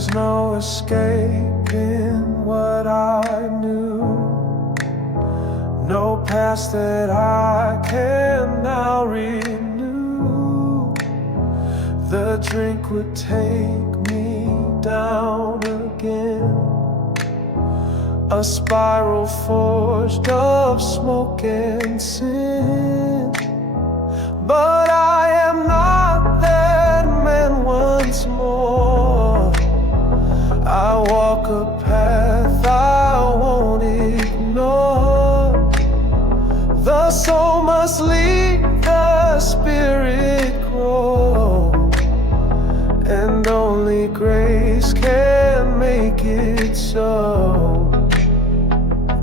There's no escaping what I knew, no past that I can now renew. The drink would take me down again, a spiral forged of smoke and sin. But I am not that man once more. I walk a path I won't ignore. The soul must leave, the spirit grow, and only grace can make it so.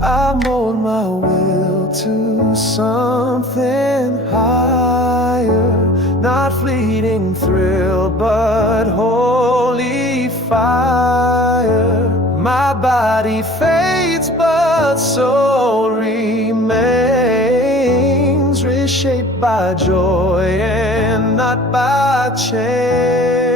I mold my will to something higher, not fleeting thrill, but holy fire. My body fades, but soul remains, reshaped by joy and not by change.